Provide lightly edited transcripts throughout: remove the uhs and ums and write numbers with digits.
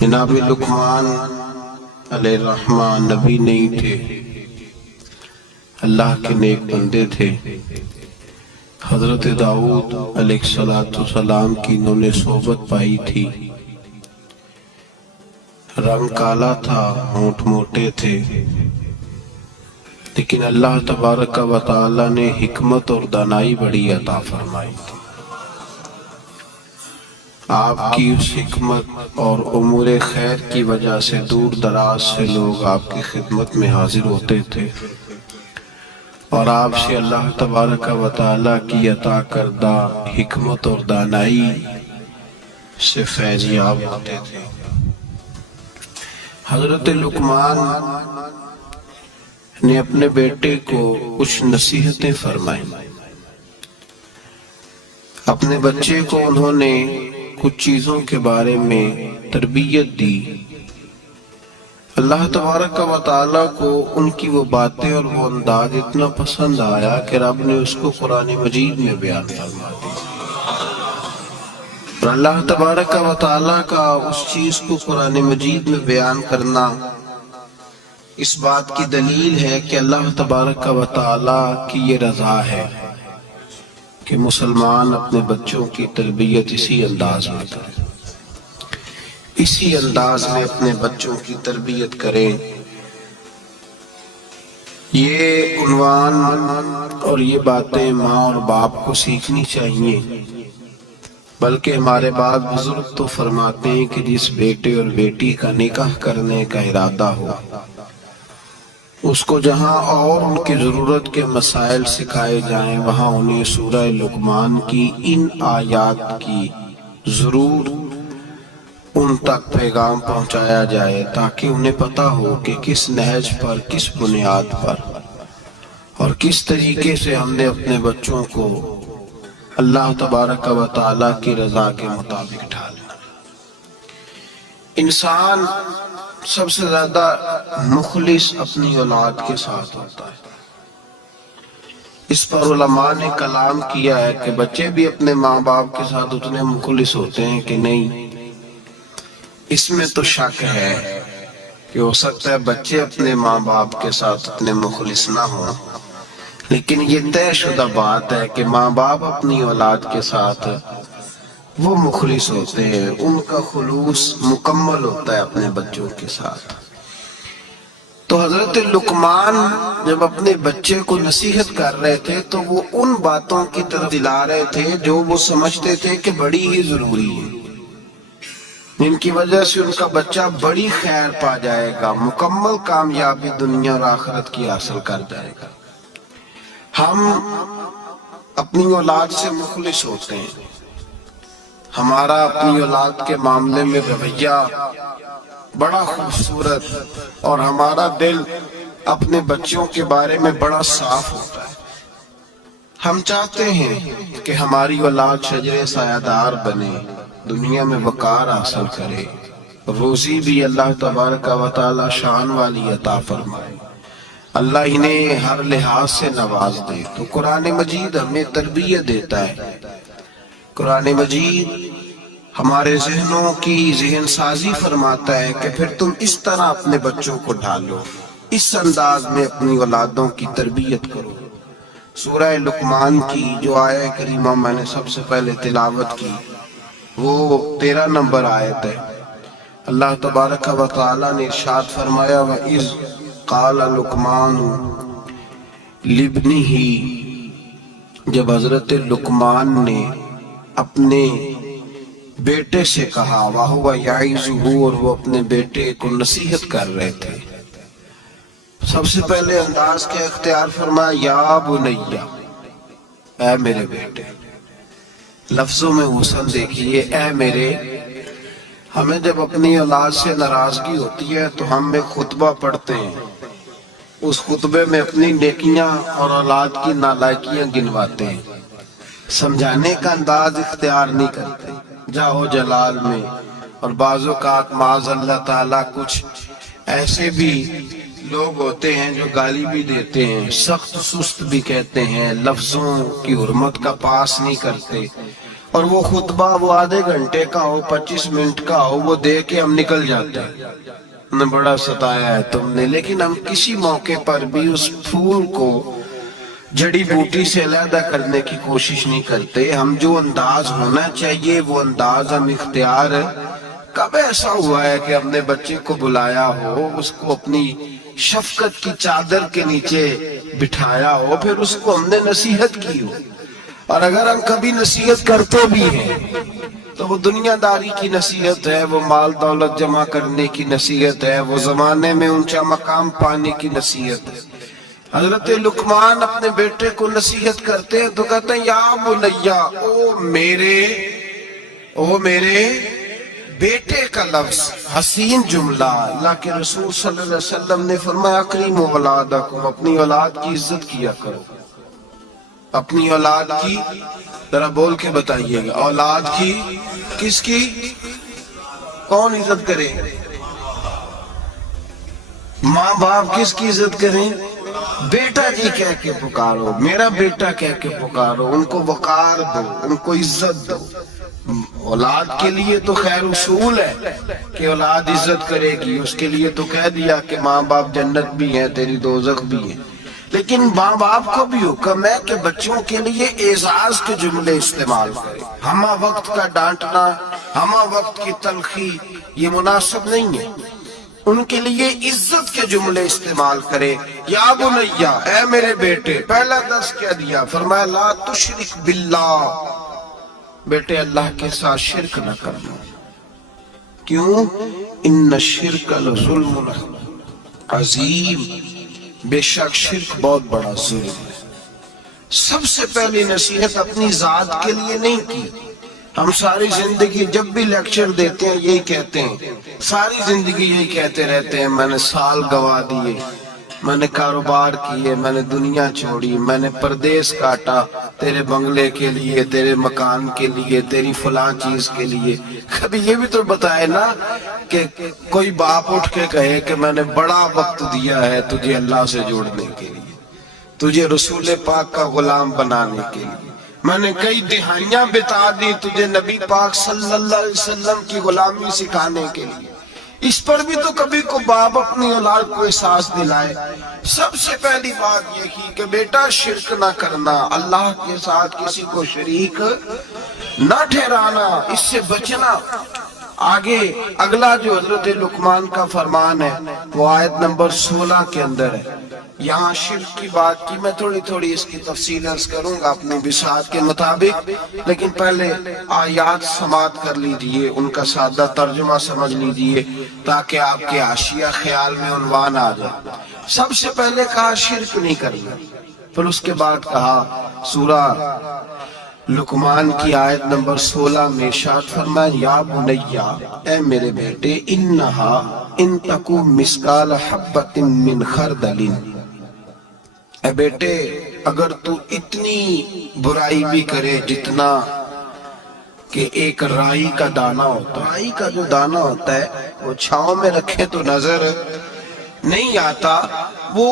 جناب لقمان علیہ الرحمن نبی نہیں تھے، اللہ کے نیک بندے تھے۔ حضرت داؤد علیہ السلام کی انہوں نے صحبت پائی تھی۔ رنگ کالا تھا، ہونٹ موٹے تھے، لیکن اللہ تبارک و تعالی نے حکمت اور دانائی بڑی عطا فرمائی تھی۔ آپ کی اس حکمت اور امور خیر کی وجہ سے دور دراز سے لوگ آپ کی خدمت میں حاضر ہوتے تھے، اور آپ سے اللہ تبارک و تعالی کی عطا کردہ حکمت اور دانائی سے فیض یاب ہوتے تھے۔ حضرت لقمان نے اپنے بیٹے کو کچھ نصیحتیں فرمائیں۔ اپنے بچے کو انہوں نے کچھ چیزوں کے بارے میں تربیت دی۔ اللہ تبارک و تعالیٰ کو ان کی وہ باتیں اور وہ انداز اتنا پسند آیا کہ رب نے اس کو قرآن مجید میں بیان فرما دیا۔ اور اللہ تبارک و تعالیٰ کا اس چیز کو قرآن مجید میں بیان کرنا اس بات کی دلیل ہے کہ اللہ تبارک و تعالیٰ کی یہ رضا ہے کہ مسلمان اپنے بچوں کی تربیت اسی انداز میں کریں، اسی انداز میں اپنے بچوں کی تربیت کریں۔ یہ عنوان اور یہ باتیں ماں اور باپ کو سیکھنی چاہیے، بلکہ ہمارے بعد بزرگ تو فرماتے ہیں کہ جس بیٹے اور بیٹی کا نکاح کرنے کا ارادہ ہو، اس کو جہاں اور ان کی ضرورت کے مسائل سکھائے جائیں، وہاں انہیں سورہ لقمان کی ان آیات کی ضرور ان تک پیغام پہنچایا جائے، تاکہ انہیں پتہ ہو کہ کس نہج پر، کس بنیاد پر اور کس طریقے سے ہم نے اپنے بچوں کو اللہ تبارک و تعالیٰ کی رضا کے مطابق ڈھالنا۔ انسان سب سے زیادہ مخلص اپنی اولاد کے ساتھ ہوتا ہے۔ اس پر علماء نے کلام کیا ہے کہ بچے بھی اپنے ماں باپ کے ساتھ اتنے مخلص ہوتے ہیں کہ نہیں۔ اس میں تو شک ہے کہ ہو سکتا ہے بچے اپنے ماں باپ کے ساتھ اتنے مخلص نہ ہوں، لیکن یہ طے شدہ بات ہے کہ ماں باپ اپنی اولاد کے ساتھ وہ مخلص ہوتے ہیں، ان کا خلوص مکمل ہوتا ہے اپنے بچوں کے ساتھ۔ تو حضرت لقمان جب اپنے بچے کو نصیحت کر رہے تھے تو وہ ان باتوں کی طرف دلا رہے تھے جو وہ سمجھتے تھے کہ بڑی ہی ضروری ہے، جن کی وجہ سے ان کا بچہ بڑی خیر پا جائے گا، مکمل کامیابی دنیا اور آخرت کی حاصل کر جائے گا۔ ہم اپنی اولاد سے مخلص ہوتے ہیں، ہمارا اپنی اولاد کے معاملے میں رویہ بڑا خوبصورت، اور ہمارا دل اپنے بچوں کے بارے میں بڑا صاف ہوتا ہے۔ ہم چاہتے ہیں کہ ہماری اولاد شجر سایہ دار بنے، دنیا میں وقار حاصل کرے، روزی بھی اللہ تبارک و تعالی شان والی عطا فرمائے، اللہ انہیں ہر لحاظ سے نواز دے۔ تو قرآن مجید ہمیں تربیت دیتا ہے، قرآن مجید ہمارے ذہنوں کی ذہن سازی فرماتا ہے کہ پھر تم اس طرح اپنے بچوں کو ڈھالو، اس انداز میں اپنی اولادوں کی تربیت کرو۔ سورہ لقمان کی جو آیہ کریمہ میں نے سب سے پہلے تلاوت کی وہ 13 نمبر آیت ہے۔ اللہ تبارک و تعالی نے ارشاد فرمایا وَإِذْ قَالَ لُقْمَانُ لِابْنِهِ، جب حضرت لقمان نے اپنے بیٹے سے کہا، وَهُوَ يَعِظُهُ، اور وہ اپنے بیٹے کو نصیحت کر رہے تھے۔ سب سے پہلے انداز کے اختیار فرمایا یا بنیا، اے میرے بیٹے۔ لفظوں میں حسن دیکھیے، اے میرے۔ ہمیں جب اپنی اولاد سے ناراضگی ہوتی ہے تو ہم ایک خطبہ پڑھتے ہیں، اس خطبے میں اپنی نیکیاں اور اولاد کی نالائکیاں گنواتے ہیں، سمجھانے کا انداز اختیار نہیں کرتے جاہو جلال میں۔ اور بعض اوقات معاذ اللہ تعالیٰ کچھ ایسے بھی لوگ ہوتے ہیں جو گالی بھی دیتے ہیں، سخت سست بھی کہتے ہیں، لفظوں کی حرمت کا پاس نہیں کرتے، اور وہ خطبہ وہ آدھے گھنٹے کا ہو 25 منٹ کا ہو وہ دے کے ہم نکل جاتے ہیں، نے بڑا ستایا ہے تم نے، لیکن ہم کسی موقع پر بھی اس پھول کو جڑی بوٹی سے علیحدہ کرنے کی کوشش نہیں کرتے۔ ہم جو انداز ہونا چاہیے وہ انداز ہم اختیار ہے۔ کب ایسا ہوا ہے کہ اپنے بچے کو بلایا ہو، اس کو اپنی شفقت کی چادر کے نیچے بٹھایا ہو، پھر اس کو ہم نے نصیحت کی ہو؟ اور اگر ہم کبھی نصیحت کرتے بھی ہیں تو وہ دنیا داری کی نصیحت ہے، وہ مال دولت جمع کرنے کی نصیحت ہے، وہ زمانے میں اونچا مقام پانے کی نصیحت ہے۔ حضرت لقمان اپنے بیٹے کو نصیحت کرتے ہیں تو کہتے ہیں یا بنیا، او میرے بیٹے کا لفظ حسین جملہ۔ اللہ کے رسول صلی اللہ علیہ وسلم نے فرمایا اکریموا اولادکم، اپنی اولاد کی عزت کیا کرو۔ اپنی اولاد کی ذرا بول کے بتائیے گا، اولاد کی کس کی؟ کون عزت کرے؟ ماں باپ کس کی عزت کریں؟ بیٹا جی کہہ کے پکارو، میرا بیٹا کہہ کے پکارو، ان کو وقار دو، ان کو عزت دو۔ اولاد کے لیے تو خیر اصول ہے کہ اولاد عزت کرے گی، اس کے لیے تو کہہ دیا کہ ماں باپ جنت بھی ہیں تیری دوزخ بھی ہیں، لیکن ماں باپ کو بھی حکم ہے کہ بچوں کے لیے اعزاز کے جملے استعمال کرے۔ ہمہ وقت کا ڈانٹنا، ہمہ وقت کی تلخی یہ مناسب نہیں ہے، ان کے لیے عزت کے جملے استعمال کرے۔ یا بنیا، اے میرے بیٹے، پہلا درس کیا دیا؟ فرمایا لا تشرک باللہ، بیٹے اللہ کے ساتھ شرک نہ کرنا۔ کیوں؟ ان الشرک لظلم عظیم، بے شک شرک بہت بڑا ظلم ہے۔ سب سے پہلی نصیحت اپنی ذات کے لیے نہیں کی۔ ہم ساری زندگی جب بھی لیکچر دیتے ہیں یہی کہتے ہیں، ساری زندگی یہی کہتے رہتے ہیں میں نے سال گوا دیے، میں نے کاروبار کیے، میں نے دنیا چھوڑی، میں نے پردیس کاٹا تیرے بنگلے کے لیے، تیرے مکان کے لیے، تیری فلاں چیز کے لیے۔ کبھی یہ بھی تو بتائے نا کہ کوئی باپ اٹھ کے کہے کہ میں نے بڑا وقت دیا ہے تجھے اللہ سے جوڑنے کے لیے، تجھے رسول پاک کا غلام بنانے کے لیے، میں نے کئی دہائیاں بتا دی تجھے نبی پاک صلی اللہ علیہ وسلم کی غلامی سکھانے کے لیے۔ اس پر بھی تو کبھی کو باپ اپنی اولاد کو احساس دلائے۔ سب سے پہلی بات یہ کی کہ بیٹا شرک نہ کرنا، اللہ کے ساتھ کسی کو شریک نہ ٹھہرانا، اس سے بچنا۔ آگے اگلا جو حضرت لقمان کا فرمان ہے وہ آیت نمبر 16 کے اندر ہے۔ یہاں شرک کی بات کی، میں تھوڑی اس کی تفصیل عرض کروں گا اپنی بساط کے مطابق، لیکن پہلے آیات سماعت کر لیجئے، ان کا سادہ ترجمہ سمجھ لیجئے تاکہ آپ کے حاشیہ خیال میں عنوان آ جائے۔ سب سے پہلے کہا شرک نہیں کرنا، پھر اس کے بعد کہا سورہ لقمان کی آیت نمبر 16 میں ارشاد فرمایا یا بنیا، اے میرے بیٹے، انہا ان تکو مثقال حبۃ من خردل، اے بیٹے اگر تو اتنی برائی بھی کرے جتنا کہ ایک رائی کا دانہ ہوتا ہے، رائی کا جو دانہ ہوتا ہے وہ چھاؤں میں رکھے تو نظر نہیں آتا، وہ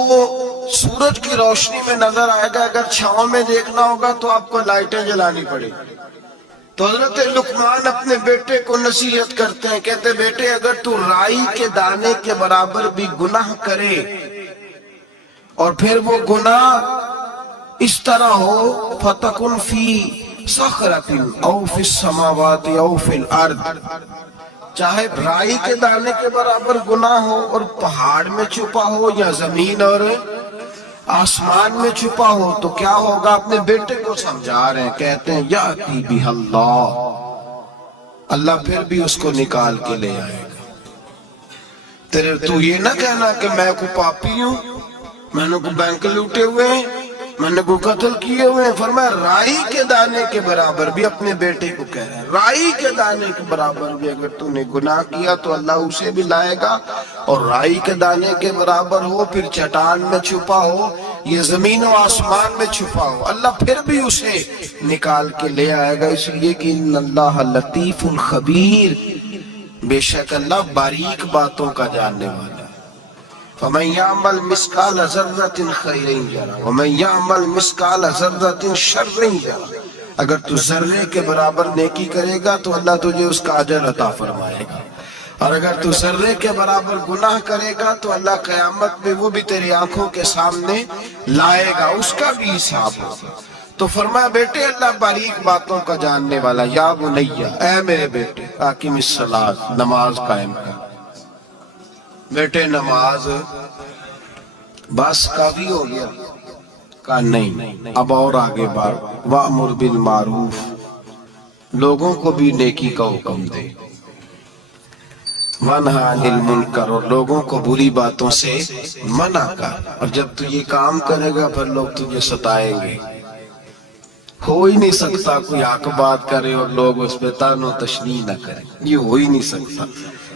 سورج کی روشنی میں نظر آئے گا، اگر چھاؤں میں دیکھنا ہوگا تو آپ کو لائٹیں جلانی پڑے۔ تو حضرت لقمان اپنے بیٹے کو نصیحت کرتے ہیں، کہتے بیٹے اگر تو رائی کے دانے کے برابر بھی گناہ کرے اور پھر وہ گناہ اس طرح ہو فَتَكُنْ فِي صَخْرَةٍ أَوْ فِي السَّمَاوَاتِ أَوْ فِي الْأَرْضِ، چاہے رائی کے دانے کے برابر گناہ ہو اور پہاڑ میں چھپا ہو یا زمین اور آسمان میں چھپا ہو تو کیا ہوگا؟ اپنے بیٹے کو سمجھا رہے ہیں، کہتے ہیں یَأْتِي بِهَا اللَّهُ، اللہ پھر بھی اس کو نکال کے لے آئے گا۔ تو یہ نہ کہنا کہ میں کو پاپی ہوں، میں نے کو بینک لوٹے ہوئے ہیں، میں نے کو قتل کیے ہوئے ہیں۔ فرمایا رائی کے دانے کے برابر بھی، اپنے بیٹے کو کہہ رہے ہیں رائی کے دانے کے برابر بھی اگر تو نے گناہ کیا تو اللہ اسے بھی لائے گا، اور رائی کے دانے کے برابر ہو پھر چٹان میں چھپا ہو یہ زمین و آسمان میں چھپا ہو، اللہ پھر بھی اسے نکال کے لے آئے گا، اس لیے کہ ان اللہ لطیف خبیر، بے شک اللہ باریک باتوں کا جاننے والا۔ فَمَنْ يَعْمَلْ مِثْقَالَ ذَرَّةٍ خَيْرًا يَرَهُ وَمَنْ يَعْمَلْ مِثْقَالَ ذَرَّةٍ شَرًّا يَرَهُ۔ اگر تو ذرے کے برابر نیکی کرے گا تو اللہ تجھے اس کا اجر عطا فرمائے گا، اور اگر تو ذرے کے برابر گناہ کرے گا تو اللہ قیامت میں وہ بھی تیری آنکھوں کے سامنے لائے گا، اس کا بھی حساب ہوگا۔ تو فرمایا بیٹے اللہ باریک باتوں کا جاننے والا، یا بنیہ اے میرے بیٹے، اقیم الصلاۃ نماز قائم کر۔ بیٹے نماز بس کافی ہو گیا؟ کہا نہیں، اب اور آگے بڑھ، وَأْمُرْ بِالْمَعْرُوفِ، لوگوں کو بھی نیکی کا حکم دے، وَانْهَ عَنِ الْمُنْكَرِ، اور لوگوں کو بری باتوں سے منع کر۔ اور جب تو یہ کام کرے گا پھر لوگ تجھے ستائیں گے۔ ہو ہی نہیں سکتا کوئی حق بات کرے اور لوگ اس پہ طعن و تشنیع نہ کریں، یہ ہو ہی نہیں سکتا،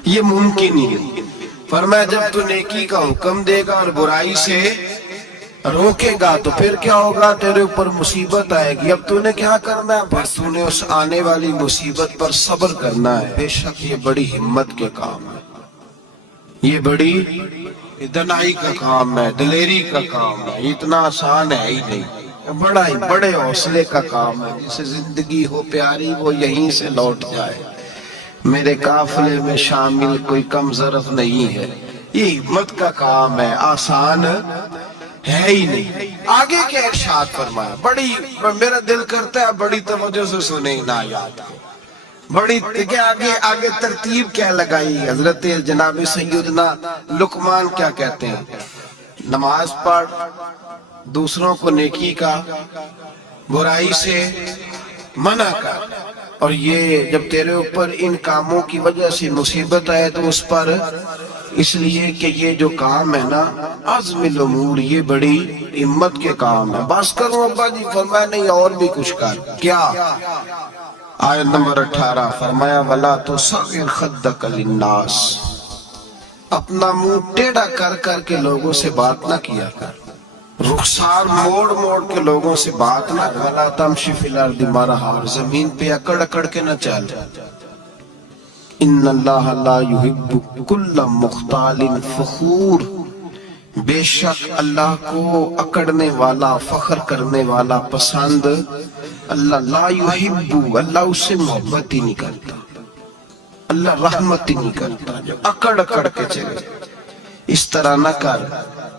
یہ ممکن ہی نہیں۔ فرمایا جب تو نیکی کا حکم دے گا اور برائی سے روکے گا تو پھر کیا ہوگا؟ تیرے اوپر مصیبت آئے گی۔ اب تو نے کیا کرنا ہے؟ بس تو نے اس آنے والی مصیبت پر صبر کرنا ہے۔ بے شک یہ بڑی ہمت کے کام ہے، یہ بڑی دنائی کا کام ہے، دلیری کا کام ہے، اتنا آسان ہے ہی نہیں، بڑا ہی بڑے حوصلے کا کام ہے۔ جسے زندگی ہو پیاری وہ یہیں سے لوٹ جائے، میرے قافلے میں شامل کوئی کم ظرف نہیں ہے، یہ ہمت کا کام ہے، آسان ہے ہی نہیں۔ آگے کیا ارشاد فرمایا، بڑی میرا دل کرتا ہے بڑی توجہ سے سنیں ان آیات کو، بڑی آگے ترتیب کیا لگائی حضرت جناب سیدنا لقمان کیا کہتے ہیں؟ نماز پڑھ، دوسروں کو نیکی کا برائی سے منع کر، اور یہ جب تیرے اوپر ان کاموں کی وجہ سے مصیبت آئے تو اس پر اس لیے کہ یہ جو کام ہے نا عزم الامور، یہ بڑی ہمت کے کام ہے۔ بس کروں ابا جی؟ فرمایا نہیں اور بھی کچھ کر۔ کیا؟ آیت نمبر 18 فرمایا وَلَا تُصَغِّرْ خَدَّكَ لِلنَّاسِ، اپنا منہ ٹیڑھا کر کر کے لوگوں سے بات نہ کیا کر، رخسار موڑ موڑ کے لوگوں سے بات نہ، وَلَا تَمْشِ فِي الْأَرْضِ مَرَحًا، اور زمین پہ اکڑ اکڑ کے نہ چل۔ ان اللہ لا يحب كل مختال فخور، بے شک اللہ کو اکڑنے والا فخر کرنے والا پسند اللہ لا يحب، اللہ اس سے محبت ہی نہیں کرتا، اللہ رحمت ہی نہیں کرتا جو اکڑ اکڑ کے چلے۔ اس طرح نہ کر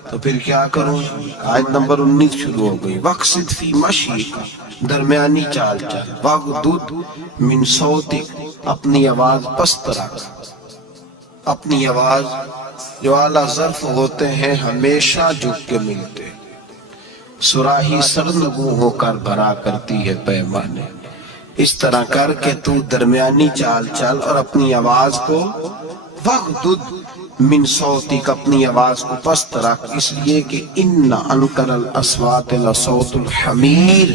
تو پھر کیا کروں؟ آیت نمبر 19 شروع ہو گئی، وَقْصِدْ فِي مَشْيِكَ، درمیانی چال چل، وَغْضُضْ مِنْ صَوْتِكَ، اپنی آواز پست رکھ۔ اپنی آواز جو اعلیٰ ظرف ہوتے ہیں ہمیشہ جھک کے ملتے، صراحی سرنگوں ہو کر بھرا کرتی ہے پیمانے، اس طرح کر کے تو درمیانی چال چل اور اپنی آواز کو وَغْضُضْ من صوتک، اپنی آواز کو پست رکھ، اس لیے کہ ان انکر الاصوات لصوت الحمیر،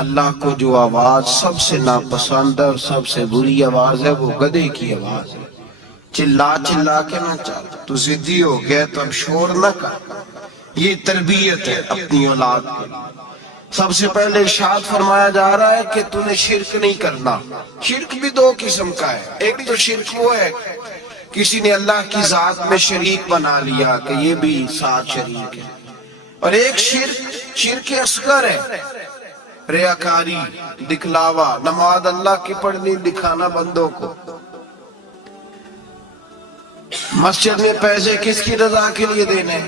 اللہ کو جو آواز سب سے ناپسند اور سب سے بری آواز ہے وہ گدھے کی آواز ہے۔ چلا چلا کے نہ چل، تو ضدی ہو گیا تو اب شور نہ کر، یہ تربیت ہے اپنی اولاد کے۔ سب سے پہلے ارشاد فرمایا جا رہا ہے کہ تو نے شرک نہیں کرنا۔ شرک بھی دو قسم کا ہے، ایک تو شرک وہ ہے کسی نے اللہ کی ذات میں شریک بنا لیا کہ یہ بھی ساتھ شریک ہے، اور ایک شرک اصغر ہے، ریاکاری، دکھلاوا، نماز اللہ کی پڑھنی دکھانا بندوں کو، مسجد میں پیسے کس کی رضا کے لیے دینے،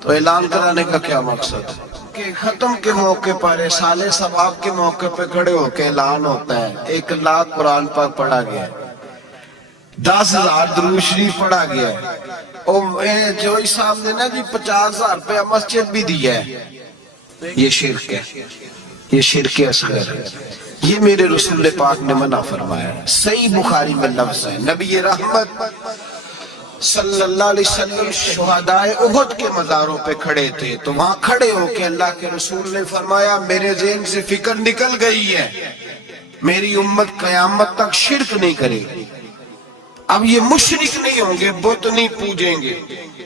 تو اعلان کرانے کا کیا مقصد ہے کہ ختم کے موقع پر سال ثواب کے موقع پہ کھڑے ہو کے اعلان ہوتا ہے 1 لاکھ قرآن پاک پڑھا گیا ہے، 10,000 درود شریف پڑھا گیا ہے، اور جو صاحب نے نا جی 50,000 روپیہ مسجد بھی دیا ہے، یہ شرک ہے، یہ شرک اصغر ہے، یہ میرے رسول پاک نے منع فرمایا ہے۔ صحیح بخاری میں لفظ ہے، نبی رحمت صلی اللہ علیہ وسلم شہدائے احد کے مزاروں پہ کھڑے تھے، تو وہاں کھڑے ہو کے اللہ کے رسول نے فرمایا میرے ذہن سے فکر نکل گئی ہے، میری امت قیامت تک شرک نہیں کرے گی، اب یہ مشرک نہیں ہوں گے، بت نہیں پوجیں گے،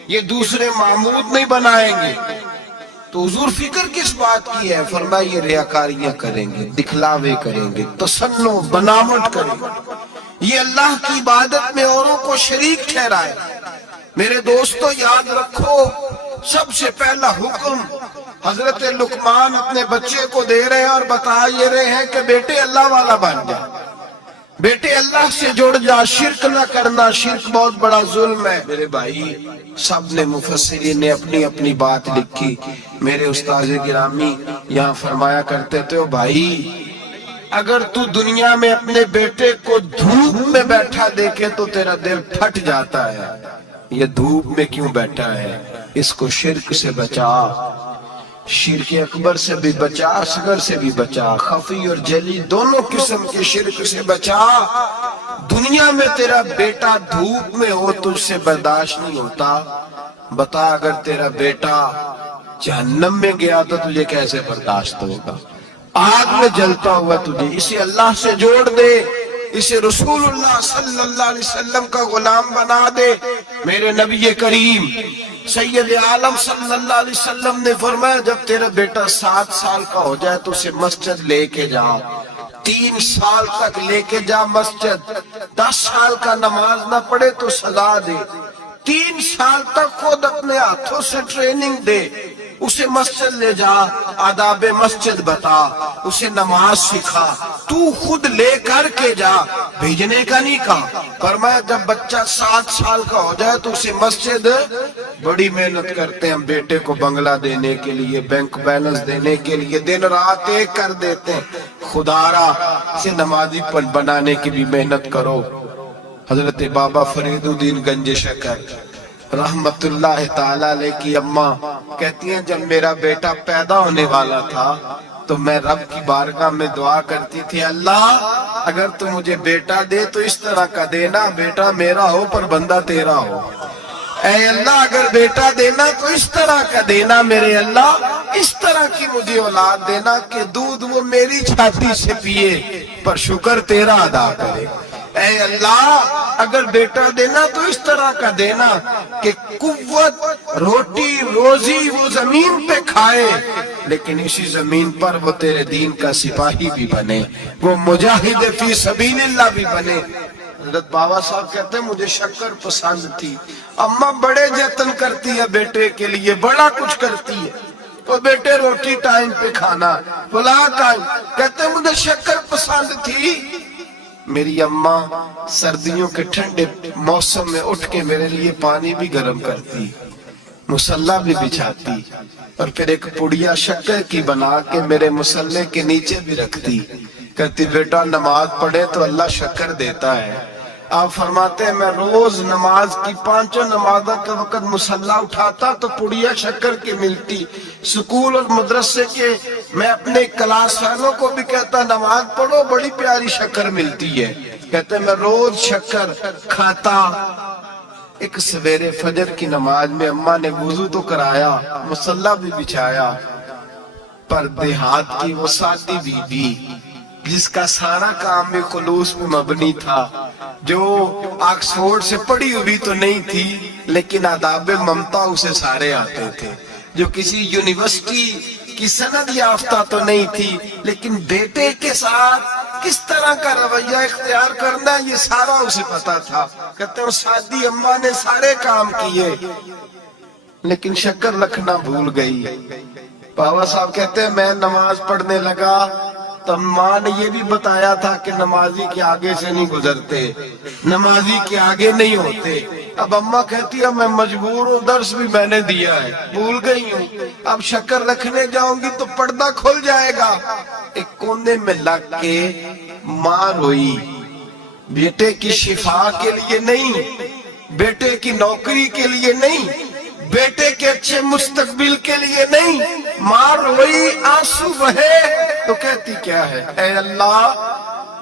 یہ دوسرے معبود نہیں بنائیں گے، تو حضور فکر کس بات کی ہے؟ فرمایا یہ ریاکاریاں کریں گے، دکھلاوے کریں گے، تصنع بناوٹ کریں گے، یہ اللہ کی عبادت میں اوروں کو شریک ٹھہرائے۔ میرے دوستو یاد رکھو سب سے پہلا حکم حضرت لقمان اپنے بچے کو دے رہے ہیں اور بتا یہ رہے ہیں کہ بیٹے اللہ والا بن جا، بیٹے اللہ سے جڑ جا، شرک نہ کرنا، شرک بہت بڑا ظلم ہے۔ میرے بھائی سب نے مفسرین نے اپنی اپنی بات لکھی۔ میرے استاذ گرامی یہاں فرمایا کرتے تھے، بھائی اگر تو دنیا میں اپنے بیٹے کو دھوپ میں بیٹھا دیکھے تو تیرا دل پھٹ جاتا ہے، یہ دھوپ میں کیوں بیٹھا ہے، اس کو شرک سے بچا، شرک اکبر سے بھی بچا، اصغر سے بھی بچا، خفی اور جلی دونوں قسم کے شرک سے بچا۔ دنیا میں تیرا بیٹا دھوپ میں ہو تجھ سے برداشت نہیں ہوتا، بتا اگر تیرا بیٹا جہنم میں گیا تو تجھے کیسے برداشت ہوگا، آگ میں جلتا ہوا تجھے۔ اسے اللہ سے جوڑ دے، اسے رسول اللہ صلی اللہ علیہ وسلم کا غلام بنا دے۔ میرے نبی کریم سید عالم صلی اللہ علیہ وسلم نے فرمایا جب تیرا بیٹا 7 سال کا ہو جائے تو اسے مسجد لے کے جا، 3 سال تک لے کے جا مسجد، 10 سال کا نماز نہ پڑھے تو سزا دے، 3 سال تک خود اپنے ہاتھوں سے ٹریننگ دے، اسے مسجد لے جا، آداب مسجد بتا، اسے نماز سکھا، تو خود لے کر کے جا، بھیجنے کا نہیں کہا۔ فرمایا جب بچہ 7 سال کا ہو جائے تو اسے مسجد، بڑی محنت کرتے ہیں ہم بیٹے کو بنگلہ دینے کے لیے، بینک بیلنس دینے کے لیے، دن رات ایک کر دیتے ہیں، خدا را اسے نمازی بنانے کی بھی محنت کرو۔ حضرت بابا فرید الدین گنج شکر رحمت اللہ تعالیٰ علیہ کی اماں کہتی ہیں جب میرا بیٹا پیدا ہونے والا تھا تو میں رب کی بارگاہ میں دعا کرتی تھی، اللہ اگر تو مجھے بیٹا دے تو اس طرح کا دینا بیٹا میرا ہو پر بندہ تیرا ہو، اے اللہ اگر بیٹا دینا تو اس طرح کا دینا، میرے اللہ اس طرح کی مجھے اولاد دینا کہ دودھ وہ میری چھاتی سے پیے پر شکر تیرا ادا کرے، اے اللہ اگر بیٹا دینا تو اس طرح کا دینا کہ قوت روٹی روزی وہ زمین پہ کھائے لیکن اسی زمین پر وہ تیرے دین کا سپاہی بھی بنے، وہ مجاہد فی سبیل اللہ بھی بنے۔ حضرت بابا صاحب کہتے ہیں مجھے شکر پسند تھی، اماں بڑے جتن کرتی ہے بیٹے کے لیے، بڑا کچھ کرتی ہے، تو بیٹے روٹی ٹائم پہ کھانا بلا ٹائم، کہتے ہیں مجھے شکر پسند تھی۔ میری اماں سردیوں کے ٹھنڈے موسم میں اٹھ کے میرے لیے پانی بھی گرم کرتی، مصلی بھی بچھاتی اور پھر ایک پڑیا شکر کی بنا کے میرے مصلی کے نیچے بھی رکھتی، کہتی بیٹا نماز پڑھے تو اللہ شکر دیتا ہے۔ آپ فرماتے ہیں میں روز نماز کی 5 نمازوں کے وقت مصلی اٹھاتا تو پڑیا شکر کی ملتی، سکول اور مدرسے کے میں اپنے کلاس فیلوں کو بھی کہتا نماز پڑھو بڑی پیاری شکر ملتی ہے، کہتے میں روز شکر کھاتا۔ ایک سویرے فجر کی نماز میں اماں نے وضو تو کرایا، مصلی بھی بچھایا، پر دیہات کی وہ سادی بی بی جس کا سارا کام بھی خلوص میں مبنی تھا، جو آکسفورڈ سے پڑھی ہوئی تو نہیں تھی لیکن آداب ممتا اسے سارے آتے تھے، جو کسی یونیورسٹی کی سند یافتہ تو نہیں تھی لیکن بیٹے کے ساتھ کس طرح کا رویہ اختیار کرنا یہ سارا اسے پتا تھا۔ کہتے ہیں سادی اماں نے سارے کام کیے لیکن شکر رکھنا بھول گئی۔ بابا صاحب کہتے ہیں میں نماز پڑھنے لگا تو ماں نے یہ بھی بتایا تھا کہ نمازی کے آگے سے نہیں گزرتے، نمازی کے آگے نہیں ہوتے۔ اب اماں کہتی ہے میں مجبور ہوں، درس بھی میں نے دیا ہے بھول گئی ہوں، اب شکر رکھنے جاؤں گی تو پردہ کھل جائے گا۔ ایک کونے میں لگ کے ماں روئی، بیٹے کی شفا کے لیے نہیں، بیٹے کی نوکری کے لیے نہیں، بیٹے کے اچھے مستقبل کے لیے نہیں، ماں روئی آنسو بہے تو کہتی کیا ہے، اے اللہ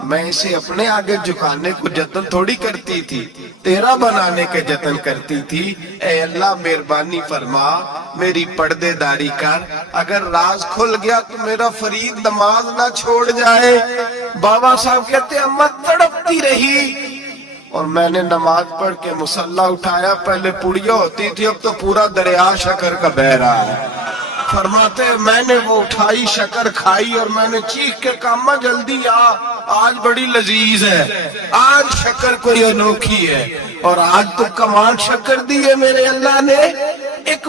میں اسے اپنے آگے جھکانے کو جتن تھوڑی کرتی تھی، تیرا بنانے کے جتن کرتی تھی، اے اللہ مہربانی فرما میری پردے داری کر، اگر راز کھل گیا تو میرا فرید نماز نہ چھوڑ جائے۔ بابا صاحب کہتے ہیں اماں تڑپتی رہی اور میں نے نماز پڑھ کے مصلی اٹھایا، پہلے پڑیا ہوتی تھی اب تو پورا دریا شکر کا بہ رہا ہے۔ فرماتے ہیں میں نے وہ اٹھائی شکر کھائی اور میں نے چیخ کے کہا اماں جلدی آج بڑی لذیذ ہے، آج شکر کوئی انوکھی ہے، اور آج تو کمال شکر دی ہے میرے اللہ نے۔ ایک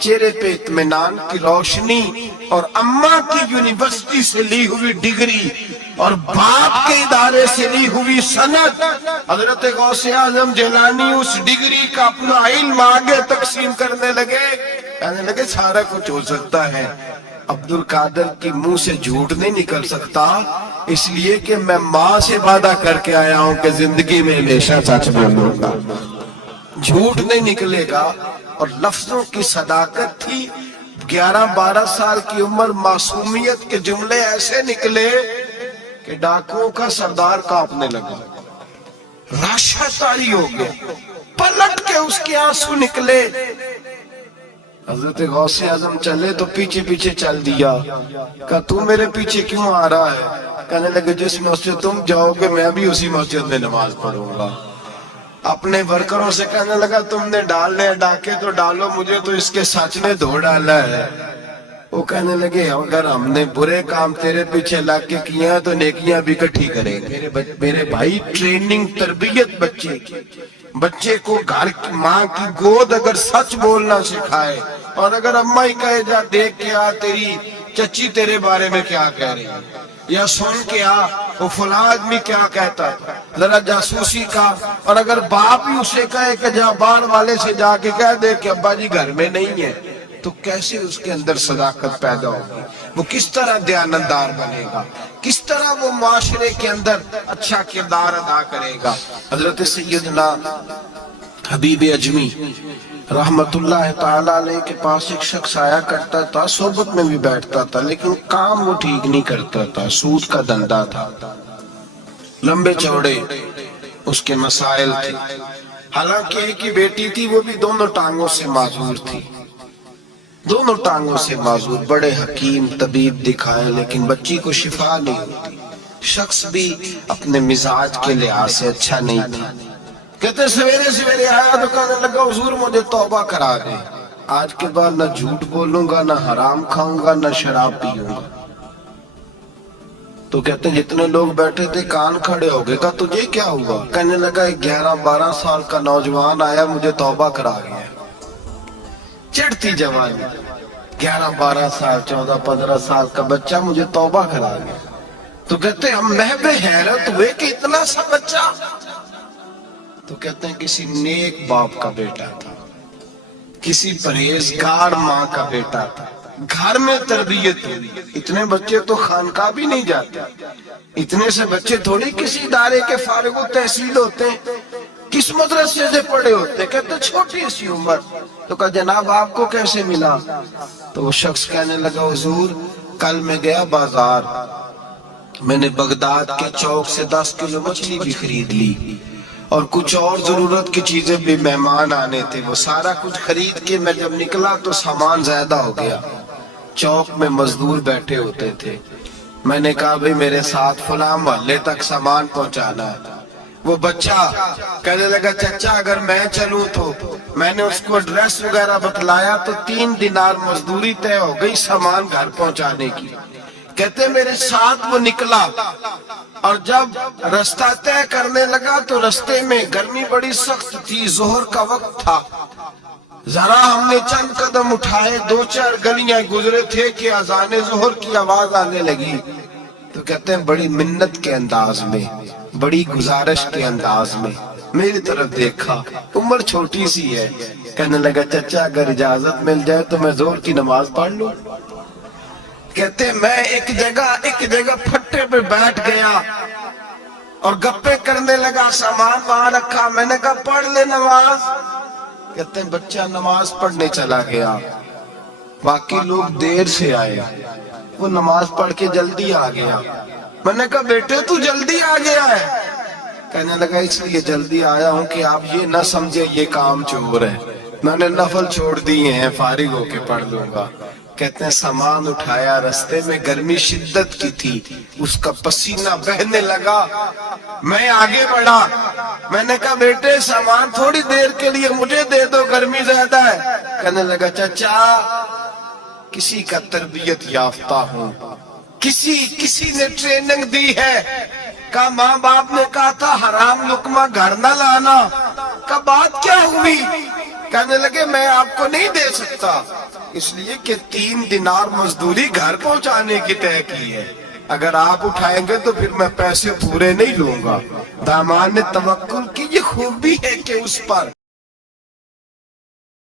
چہرے پہ اطمینان کی روشنی اور اماں کی یونیورسٹی سے لی ہوئی ڈگری اور باپ کے ادارے سے لی ہوئی سند، حضرت غوث اعظم جیلانی اس ڈگری کا اپنا علم آگے تقسیم کرنے لگے، کہنے لگے سارا کچھ ہو سکتا ہے، عبد القادر کی منہ سے جھوٹ نہیں نکل سکتا، اس لیے کہ میں ماں سے وعدہ کر کے آیا ہوں کہ زندگی میں ہمیشہ سچ بولوں گا، جھوٹ نہیں نکلے گا۔ اور لفظوں کی صداقت تھی، 11-12 سال کی عمر، معصومیت کے جملے ایسے نکلے کہ ڈاکوؤں کا سردار کانپنے لگا، راشا تاری ہو گیا، پلٹ کے اس کے آنسو نکلے۔ حضرت غوث اعظم چلے تو پیچھے پیچھے چل دیا، کہا تو میرے پیچھے کیوں آ رہا ہے؟ کہنے لگے جس مسجد تم جاؤ گے میں بھی اسی مسجد میں نماز پڑھوں گا۔ اپنے ورکروں سے کہنے لگا تم نے ڈالنے ڈاکے تو ڈالو، مجھے تو اس کے سچ نے دھو ڈالا ہے۔ وہ کہنے لگے اگر ہم نے برے کام تیرے پیچھے لگ کے کیے ہیں تو نیکیاں بھی اکٹھی کریں گے۔ میرے بھائی، ٹریننگ، تربیت بچے کو گھر کی ماں کی گود اگر سچ بولنا سکھائے، اور اگر اماں ہی کہے جا دیکھ کے آ تیری چچی تیرے بارے میں کیا کہہ رہی ہے، یا سن کے آ وہ فلاں آدمی کیا کہتا تھا، ذرا جاسوسی کا۔ اور اگر باپ ہی اسے کہے کہ جا باہر والے سے جا کے کہہ دے کہ ابا جی گھر میں نہیں ہے، تو کیسے اس کے اندر صداقت پیدا ہوگی؟ وہ کس طرح دیانتدار بنے گا؟ کس طرح وہ معاشرے کے اندر اچھا کردار ادا کرے گا؟ حضرت سیدنا حبیب اجمی رحمت اللہ تعالیٰ علیہ کے پاس ایک شخص آیا کرتا تھا، صحبت میں بھی بیٹھتا تھا، لیکن کام وہ ٹھیک نہیں کرتا تھا، سود کا دھندا تھا، لمبے چوڑے اس کے مسائل تھے۔ حالانکہ ایک ہی بیٹی تھی، وہ بھی دونوں ٹانگوں سے معذور تھی، دونوں ٹانگوں سے معذور، بڑے حکیم طبیب دکھائے لیکن بچی کو شفا نہیں ہوتی۔ شخص بھی اپنے مزاج کے لحاظ سے اچھا نہیں تھا۔ کہتے سویرے سویرے آیا تو کہنے لگا حضور مجھے توبہ کرا دے، آج کے بعد نہ جھوٹ بولوں گا، نہ حرام کھاؤں گا، نہ شراب پیوں گا۔ تو کہتے ہیں جتنے لوگ بیٹھے تھے کان کھڑے ہو گئے، کہا تجھے کیا ہوا؟ کہنے لگا 11-12 سال کا نوجوان آیا مجھے توبہ کرا گیا، چڑھتی جوانی، 11-12 سال، 14-15 سال کا بچہ مجھے توبہ کرا گیا۔ تو کہتے ہم محب حیرت ہوئے کہ اتنا سا بچہ؟ تو کہتے ہیں کسی نیک باپ کا بیٹا تھا، کسی پرہیزگار ماں کا بیٹا تھا، گھر میں تربیت ہوئی۔ اتنے بچے تو خانقاہ بھی نہیں جاتے، اتنے سے بچے تھوڑی کسی ادارے کے فارغ التحصیل ہوتے ہیں، کس مدرسے سے پڑھے ہوتے؟ کہتے چھوٹی سی عمر۔ تو کہا جناب آپ کو کیسے ملا؟ تو وہ شخص کہنے لگا حضور کل میں گیا بازار، میں نے بغداد کے چوک سے 10 کلو مچھلی بھی خرید لی، اور کچھ اور ضرورت کی چیزیں بھی، مہمان آنے تھے، وہ سارا کچھ خرید کے میں جب نکلا تو سامان زیادہ ہو گیا۔ چوک میں مزدور بیٹھے ہوتے تھے، میں نے کہا بھئی میرے ساتھ فلاں محلے تک سامان پہنچانا ہے۔ وہ بچہ کہنے لگا چچا اگر میں چلوں تو، میں نے اس کو ایڈریس وغیرہ بتلایا تو 3 دینار مزدوری طے ہو گئی سامان گھر پہنچانے کی۔ کہتے میرے ساتھ وہ نکلا، اور جب رستہ طے کرنے لگا تو رستے میں گرمی بڑی سخت تھی، ظہر کا وقت تھا، ذرا ہم نے چند قدم اٹھائے، 2-4 گلیاں گزرے تھے کہ اذان ظہر کی آواز آنے لگی۔ تو کہتے ہیں بڑی منت کے انداز میں، بڑی گزارش کے انداز میں میری طرف دیکھا، عمر چھوٹی سی ہے، کہنے لگا چچا اگر اجازت مل جائے تو میں ظہر کی نماز پڑھ لوں۔ کہتے میں ایک جگہ پھٹے پہ بیٹھ گیا اور گپے کرنے لگا، سامان وہاں رکھا، میں نے کہا پڑھ لے نماز۔ کہتے ہیں بچہ نماز پڑھنے چلا گیا، باقی لوگ دیر سے آئے، وہ نماز پڑھ کے جلدی آ گیا۔ میں نے کہا بیٹے تو جلدی آ گیا ہے؟ کہنے لگا اس لیے جلدی آیا ہوں کہ آپ یہ نہ سمجھے یہ کام چور ہے، میں نے نفل چھوڑ دیے ہیں، فارغ ہو کے پڑھ لوں گا۔ کہتے ہیں سامان اٹھایا، رستے میں گرمی شدت کی تھی، اس کا پسینہ بہنے لگا، میں آگے بڑھا، میں نے کہا بیٹے سامان تھوڑی دیر کے لیے مجھے دے دو، گرمی زیادہ ہے۔ کہنے لگا چچا کسی کا تربیت یافتہ ہوں، کسی نے ٹریننگ دی ہے، کہا ماں باپ نے کہا تھا حرام لقمہ گھر نہ لانا، کہا بات کیا ہوئی؟ کہنے لگے میں آپ کو نہیں دے سکتا، اس لیے کہ 3 دینار مزدوری گھر پہنچانے کی طے کی ہے، اگر آپ اٹھائیں گے تو پھر میں پیسے پورے نہیں لوں گا۔ داماد نے توکل کی، یہ خوبی ہے کہ اس پر